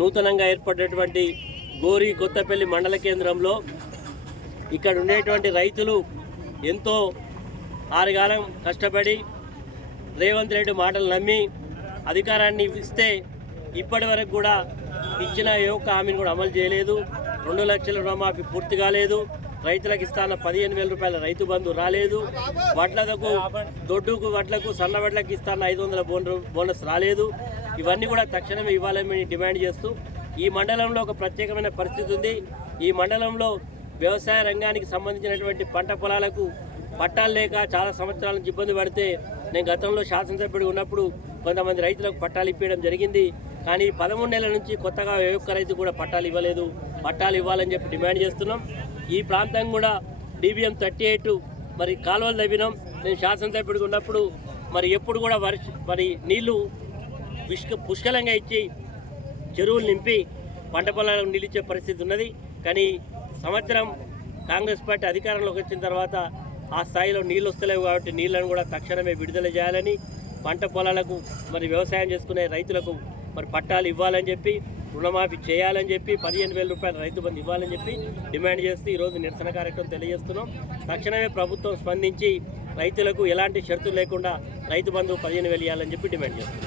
నూతనంగా ఏర్పడినటువంటి గోరి కొత్తపల్లి మండల కేంద్రంలో ఇక్కడ ఉండేటువంటి రైతులు ఎంతో ఆరుగాలం కష్టపడి రేవంత్ రెడ్డి మాటలు నమ్మి అధికారాన్ని ఇస్తే ఇప్పటి వరకు కూడా ఇచ్చిన ఏ ఒక్క హామీని కూడా అమలు చేయలేదు. 2 లక్షల రుణమాఫీ పూర్తి కాలేదు. రైతులకు ఇస్తాన 15,000 రూపాయల రైతు బంధు రాలేదు. వడ్లకు దొడ్డుకు వడ్లకు సన్న వడ్లకు ఇస్తాన 500 బోనస్ రాలేదు. ఇవన్నీ కూడా తక్షణమే ఇవ్వాలని డిమాండ్ చేస్తూ ఈ మండలంలో ఒక ప్రత్యేకమైన పరిస్థితి ఉంది. ఈ మండలంలో వ్యవసాయ రంగానికి సంబంధించినటువంటి పంట పొలాలకు పట్టాలు లేక చాలా సంవత్సరాల నుంచి ఇబ్బంది పడితే నేను గతంలో శాసనసభ్యుడు ఉన్నప్పుడు కొంతమంది రైతులకు పట్టాలు ఇప్పించడం జరిగింది. కానీ 13 నెలల నుంచి కొత్తగా ఏ ఒక్క రైతు కూడా పట్టాలు ఇవ్వలేదు. పట్టాలు ఇవ్వాలని చెప్పి డిమాండ్ చేస్తున్నాం. ఈ ప్రాంతం కూడా DBM 38 మరి కాలువలు తవ్వినాం. నేను శాసనసభ్యుడిగా ఉన్నప్పుడు మరి ఎప్పుడు కూడా మరి నీళ్లు పుష్కలంగా ఇచ్చి చెరువులు నింపి పంట పొలాలకు నిలిచే పరిస్థితి ఉన్నది. కానీ సంవత్సరం కాంగ్రెస్ పార్టీ అధికారంలోకి వచ్చిన తర్వాత ఆ స్థాయిలో నీళ్ళు వస్తలేవు. కాబట్టి నీళ్లను కూడా తక్షణమే విడుదల చేయాలని, పంట పొలాలకు మరి వ్యవసాయం చేసుకునే రైతులకు మరి పట్టాలు ఇవ్వాలని చెప్పి, రుణమాఫీ చేయాలని చెప్పి, 15,000 రూపాయల రైతు బంధు ఇవ్వాలని చెప్పి డిమాండ్ చేస్తూ ఈరోజు నిరసన కార్యక్రమం తెలియజేస్తున్నాం. తక్షణమే ప్రభుత్వం స్పందించి రైతులకు ఎలాంటి షరతులు లేకుండా రైతు బంధు 15,000 ఇవ్వాలని చెప్పి డిమాండ్ చేస్తున్నాం.